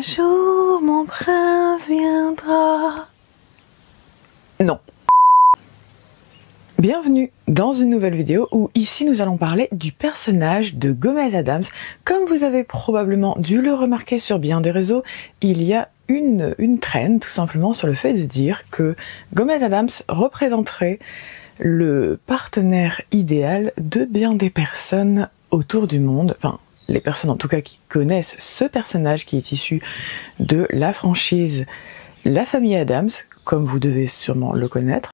Un jour mon prince viendra. Non. Bienvenue dans une nouvelle vidéo où ici nous allons parler du personnage de Gomez Addams. Comme vous avez probablement dû le remarquer sur bien des réseaux, il y a une trend tout simplement sur le fait de dire que Gomez Addams représenterait le partenaire idéal de bien des personnes autour du monde, enfin les personnes en tout cas qui connaissent ce personnage qui est issu de la franchise La Famille Addams, comme vous devez sûrement le connaître.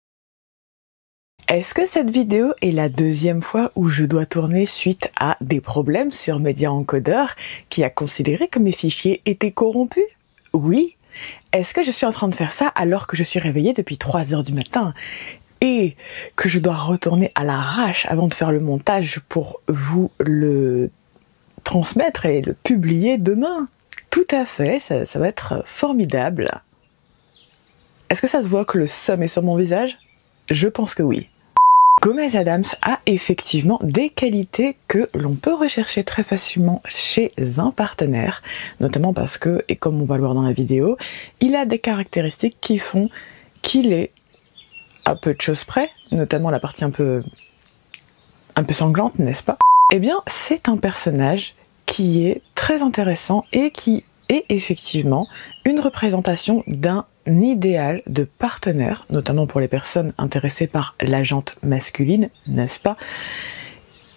Est-ce que cette vidéo est la deuxième fois où je dois tourner suite à des problèmes sur Media Encoder qui a considéré que mes fichiers étaient corrompus? Oui. Est-ce que je suis en train de faire ça alors que je suis réveillée depuis 3 heures du matin et que je dois retourner à l'arrache avant de faire le montage pour vous le transmettre et le publier demain? Tout à fait, ça va être formidable. Est-ce que ça se voit que le somme est sur mon visage? Je pense que oui. Gomez Addams a effectivement des qualités que l'on peut rechercher très facilement chez un partenaire, notamment parce que, et comme on va le voir dans la vidéo, il a des caractéristiques qui font qu'il est, à peu de choses près, notamment la partie un peu sanglante, n'est-ce pas? Eh bien, c'est un personnage qui est très intéressant et qui est effectivement une représentation d'un idéal de partenaire, notamment pour les personnes intéressées par la jante masculine, n'est-ce pas?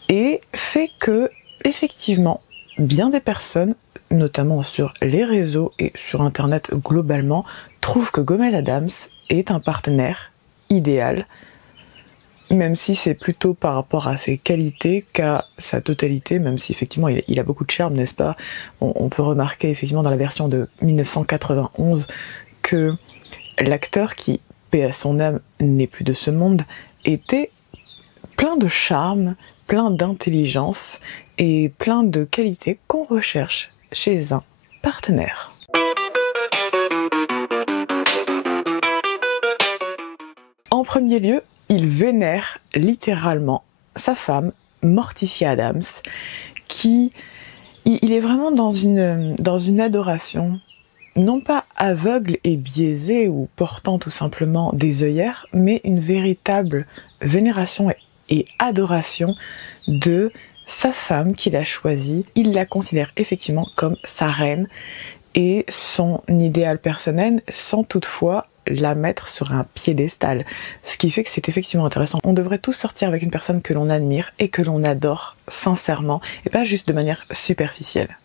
Et fait que, effectivement, bien des personnes, notamment sur les réseaux et sur Internet globalement, trouvent que Gomez Addams est un partenaire idéal, même si c'est plutôt par rapport à ses qualités qu'à sa totalité, même si effectivement il a beaucoup de charme, n'est-ce pas? On peut remarquer effectivement dans la version de 1991 que l'acteur qui, paix à son âme, n'est plus de ce monde, était plein de charme, plein d'intelligence et plein de qualités qu'on recherche chez un partenaire. En premier lieu, il vénère littéralement sa femme, Morticia Addams, qui il est vraiment dans une adoration, non pas aveugle et biaisée ou portant tout simplement des œillères, mais une véritable vénération et adoration de sa femme qu'il a choisie. Il la considère effectivement comme sa reine et son idéal personnel, sans toutefois la mettre sur un piédestal. Ce qui fait que c'est effectivement intéressant. On devrait tous sortir avec une personne que l'on admire et que l'on adore sincèrement, et pas juste de manière superficielle.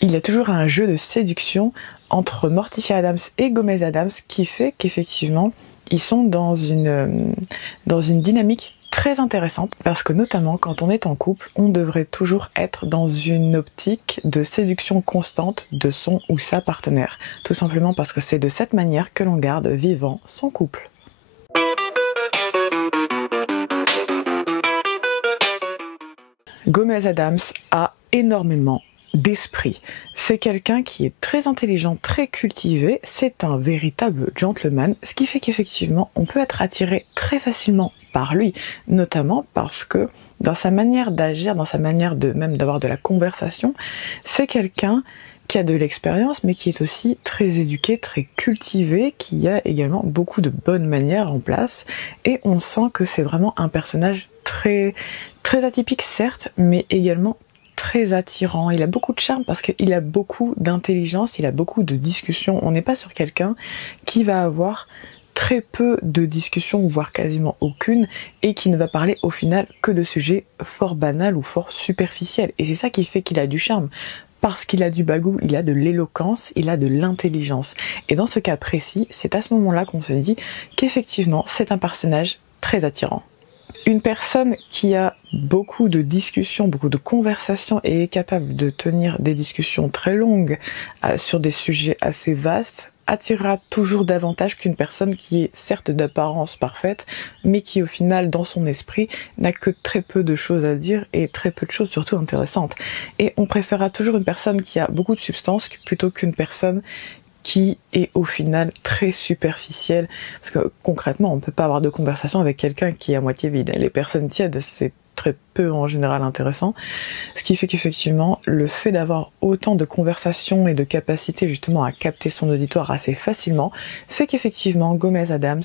Il y a toujours un jeu de séduction entre Morticia Addams et Gomez Addams qui fait qu'effectivement, ils sont dans une dynamique très intéressante, parce que notamment quand on est en couple, on devrait toujours être dans une optique de séduction constante de son ou sa partenaire, tout simplement parce que c'est de cette manière que l'on garde vivant son couple. Gomez Addams a énormément d'esprit. C'est quelqu'un qui est très intelligent, très cultivé, c'est un véritable gentleman, ce qui fait qu'effectivement on peut être attiré très facilement par lui, notamment parce que dans sa manière d'agir, dans sa manière même d'avoir de la conversation, c'est quelqu'un qui a de l'expérience mais qui est aussi très éduqué, très cultivé, qui a également beaucoup de bonnes manières en place, et on sent que c'est vraiment un personnage très atypique certes, mais également très attirant. Il a beaucoup de charme parce qu'il a beaucoup d'intelligence, il a beaucoup de discussions. On n'est pas sur quelqu'un qui va avoir très peu de discussions, voire quasiment aucune, et qui ne va parler au final que de sujets fort banals ou fort superficiels. Et c'est ça qui fait qu'il a du charme. Parce qu'il a du bagou, il a de l'éloquence, il a de l'intelligence. Et dans ce cas précis, c'est à ce moment-là qu'on se dit qu'effectivement, c'est un personnage très attirant. Une personne qui a beaucoup de discussions, beaucoup de conversations et est capable de tenir des discussions très longues sur des sujets assez vastes attirera toujours davantage qu'une personne qui est certes d'apparence parfaite, mais qui au final dans son esprit n'a que très peu de choses à dire et très peu de choses surtout intéressantes. Et on préférera toujours une personne qui a beaucoup de substance plutôt qu'une personne qui est au final très superficielle, parce que concrètement on peut pas avoir de conversation avec quelqu'un qui est à moitié vide. Les personnes tièdes, c'est très peu en général intéressants. Ce qui fait qu'effectivement, le fait d'avoir autant de conversations et de capacité justement à capter son auditoire assez facilement, fait qu'effectivement, Gomez Adams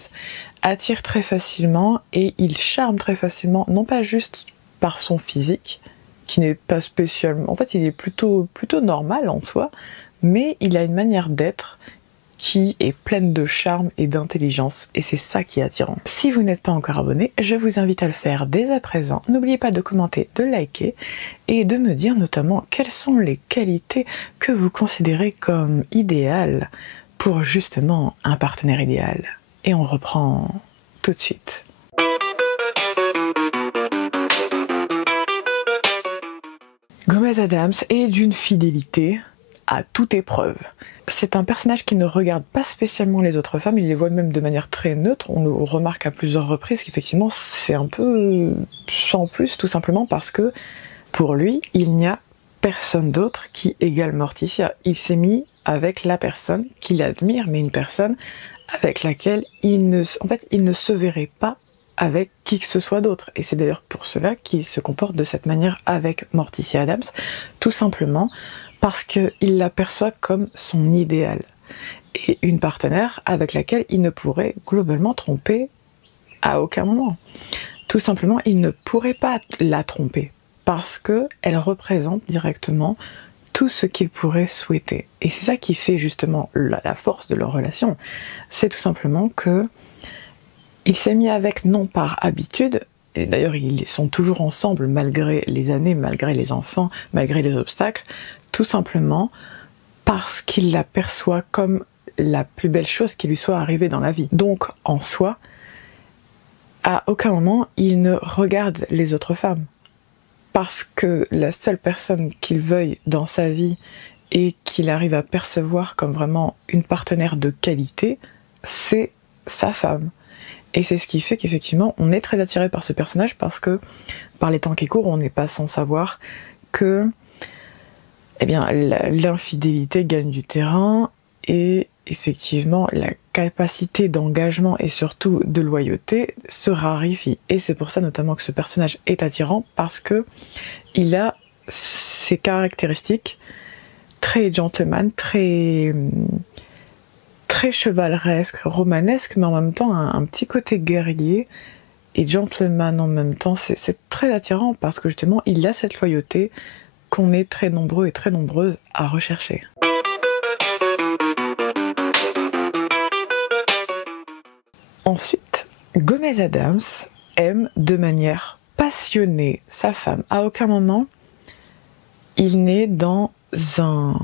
attire très facilement et il charme très facilement, non pas juste par son physique, qui n'est pas spécialement... En fait, il est plutôt normal en soi, mais il a une manière d'être qui est pleine de charme et d'intelligence, et c'est ça qui est attirant. Si vous n'êtes pas encore abonné, je vous invite à le faire dès à présent. N'oubliez pas de commenter, de liker, et de me dire notamment quelles sont les qualités que vous considérez comme idéales pour justement un partenaire idéal. Et on reprend tout de suite. Gomez Adams est d'une fidélité à toute épreuve. C'est un personnage qui ne regarde pas spécialement les autres femmes, il les voit même de manière très neutre. On le remarque à plusieurs reprises qu'effectivement c'est un peu sans plus, tout simplement parce que pour lui, il n'y a personne d'autre qui égale Morticia. Il s'est mis avec la personne qu'il admire, mais une personne avec laquelle il ne se verrait pas avec qui que ce soit d'autre. Et c'est d'ailleurs pour cela qu'il se comporte de cette manière avec Morticia Adams, tout simplement parce qu'il la perçoit comme son idéal. Et une partenaire avec laquelle il ne pourrait globalement tromper à aucun moment. Tout simplement, il ne pourrait pas la tromper, parce qu'elle représente directement tout ce qu'il pourrait souhaiter. Et c'est ça qui fait justement la force de leur relation. C'est tout simplement que il s'est mis avec non par habitude, et d'ailleurs ils sont toujours ensemble malgré les années, malgré les enfants, malgré les obstacles, tout simplement parce qu'il la perçoit comme la plus belle chose qui lui soit arrivée dans la vie. Donc en soi, à aucun moment il ne regarde les autres femmes, parce que la seule personne qu'il veuille dans sa vie et qu'il arrive à percevoir comme vraiment une partenaire de qualité, c'est sa femme. Et c'est ce qui fait qu'effectivement, on est très attiré par ce personnage parce que, par les temps qui courent, on n'est pas sans savoir que, eh bien, l'infidélité gagne du terrain et effectivement, la capacité d'engagement et surtout de loyauté se raréfie. Et c'est pour ça notamment que ce personnage est attirant parce que il a ces caractéristiques très gentleman, très chevaleresque, romanesque, mais en même temps un petit côté guerrier et gentleman en même temps. C'est très attirant parce que justement il a cette loyauté qu'on est très nombreux et très nombreuses à rechercher. Ensuite, Gomez Adams aime de manière passionnée sa femme. À aucun moment il n'est dans un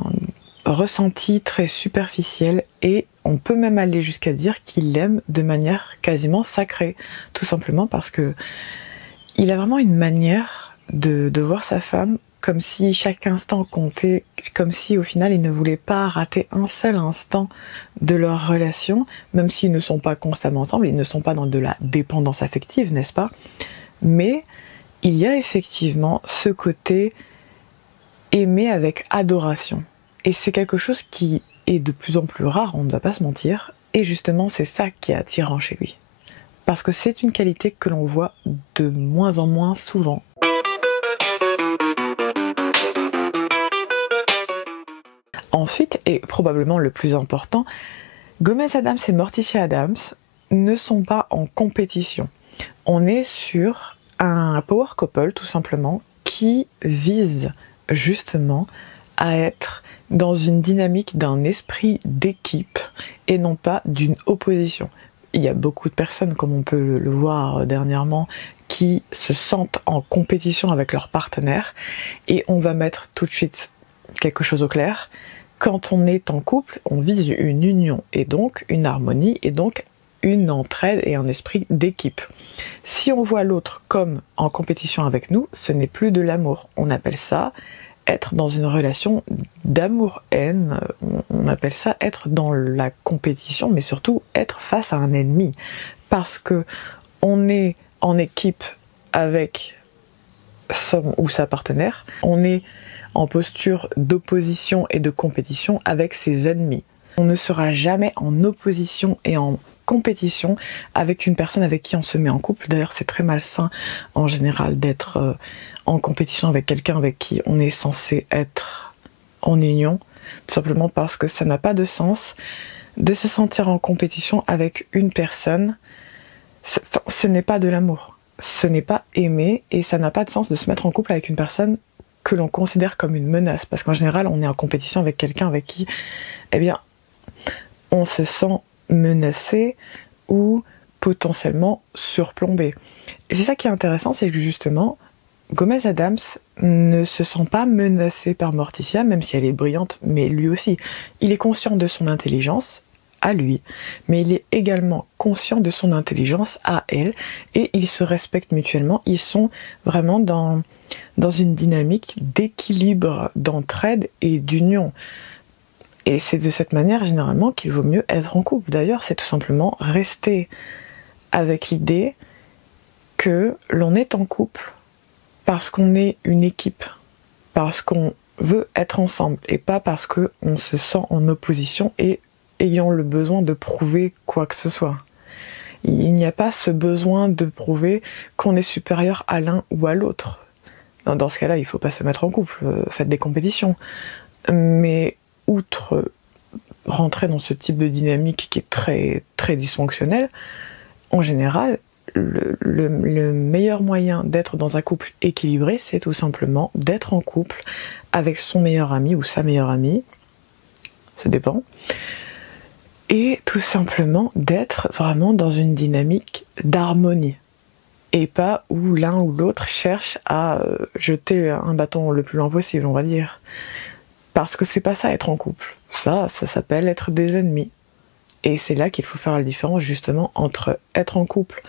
ressenti très superficiel et on peut même aller jusqu'à dire qu'il l'aime de manière quasiment sacrée, tout simplement parce que il a vraiment une manière de voir sa femme comme si chaque instant comptait, comme si au final il ne voulait pas rater un seul instant de leur relation, même s'ils ne sont pas constamment ensemble, ils ne sont pas dans de la dépendance affective, n'est-ce pas? Mais il y a effectivement ce côté aimé avec adoration. Et c'est quelque chose qui est de plus en plus rare, on ne va pas se mentir, et justement c'est ça qui est attirant chez lui. Parce que c'est une qualité que l'on voit de moins en moins souvent. Ensuite, et probablement le plus important, Gomez Adams et Morticia Adams ne sont pas en compétition. On est sur un power couple tout simplement qui vise justement à être dans une dynamique d'un esprit d'équipe et non pas d'une opposition. Il y a beaucoup de personnes, comme on peut le voir dernièrement, qui se sentent en compétition avec leur partenaire, et on va mettre tout de suite quelque chose au clair. Quand on est en couple, on vise une union et donc une harmonie et donc une entraide et un esprit d'équipe. Si on voit l'autre comme en compétition avec nous, ce n'est plus de l'amour. On appelle ça être dans une relation d'amour-haine, on appelle ça être dans la compétition, mais surtout être face à un ennemi. Parce que on est en équipe avec son ou sa partenaire, on est en posture d'opposition et de compétition avec ses ennemis. On ne sera jamais en opposition et en compétition avec une personne avec qui on se met en couple. D'ailleurs, c'est très malsain en général d'être en compétition avec quelqu'un avec qui on est censé être en union, tout simplement parce que ça n'a pas de sens de se sentir en compétition avec une personne. Ce n'est pas de l'amour, ce n'est pas aimer, et ça n'a pas de sens de se mettre en couple avec une personne que l'on considère comme une menace, parce qu'en général on est en compétition avec quelqu'un avec qui, eh bien, on se sent menacé ou potentiellement surplombé. Et c'est ça qui est intéressant, c'est que justement Gomez Addams ne se sent pas menacé par Morticia, même si elle est brillante, mais lui aussi. Il est conscient de son intelligence à lui, mais il est également conscient de son intelligence à elle, et ils se respectent mutuellement. Ils sont vraiment dans une dynamique d'équilibre, d'entraide et d'union. Et c'est de cette manière, généralement, qu'il vaut mieux être en couple. D'ailleurs, c'est tout simplement rester avec l'idée que l'on est en couple parce qu'on est une équipe, parce qu'on veut être ensemble, et pas parce qu'on se sent en opposition et ayant le besoin de prouver quoi que ce soit. Il n'y a pas ce besoin de prouver qu'on est supérieur à l'un ou à l'autre. Dans ce cas-là, il ne faut pas se mettre en couple, faites des compétitions. Mais outre rentrer dans ce type de dynamique qui est très, très dysfonctionnelle, en général, le meilleur moyen d'être dans un couple équilibré, c'est tout simplement d'être en couple avec son meilleur ami ou sa meilleure amie, ça dépend, et tout simplement d'être vraiment dans une dynamique d'harmonie, et pas où l'un ou l'autre cherche à jeter un bâton le plus loin possible, on va dire. Parce que c'est pas ça être en couple, ça s'appelle être des ennemis. Et c'est là qu'il faut faire la différence justement entre être en couple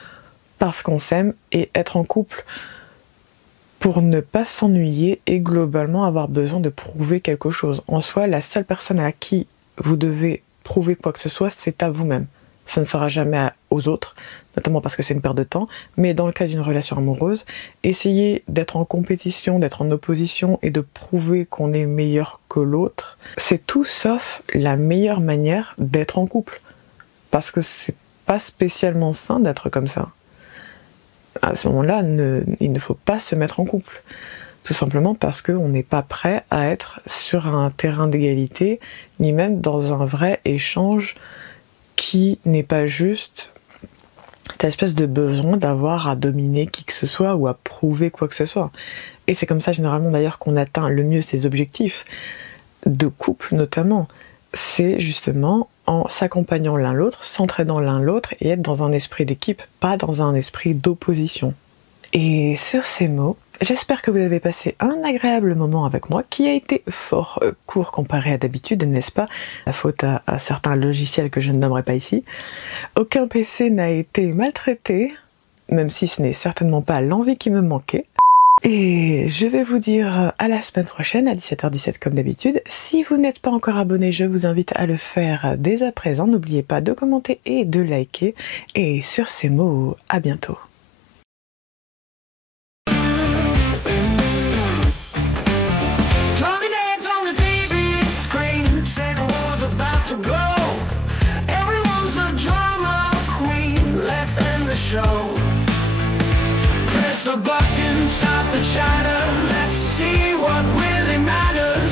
parce qu'on s'aime et être en couple pour ne pas s'ennuyer et globalement avoir besoin de prouver quelque chose. En soi, la seule personne à qui vous devez prouver quoi que ce soit, c'est à vous-même. Ça ne sera jamais aux autres, notamment parce que c'est une perte de temps, mais dans le cas d'une relation amoureuse, essayez d'être en compétition, d'être en opposition et de prouver qu'on est meilleur que l'autre, c'est tout sauf la meilleure manière d'être en couple. Parce que c'est pas spécialement sain d'être comme ça. À ce moment-là, il ne faut pas se mettre en couple. Tout simplement parce qu'on n'est pas prêt à être sur un terrain d'égalité, ni même dans un vrai échange qui n'est pas juste cette espèce de besoin d'avoir à dominer qui que ce soit ou à prouver quoi que ce soit. Et c'est comme ça généralement d'ailleurs qu'on atteint le mieux ses objectifs, de couple notamment. C'est justement en s'accompagnant l'un l'autre, s'entraidant l'un l'autre et être dans un esprit d'équipe, pas dans un esprit d'opposition. Et sur ces mots, j'espère que vous avez passé un agréable moment avec moi, qui a été fort court comparé à d'habitude, n'est-ce pas? La faute à certains logiciels que je ne nommerai pas ici. Aucun PC n'a été maltraité, même si ce n'est certainement pas l'envie qui me manquait. Et je vais vous dire à la semaine prochaine à 17h17 comme d'habitude. Si vous n'êtes pas encore abonné, je vous invite à le faire dès à présent. N'oubliez pas de commenter et de liker. Et sur ces mots, à bientôt. Press the button, stop the chatter.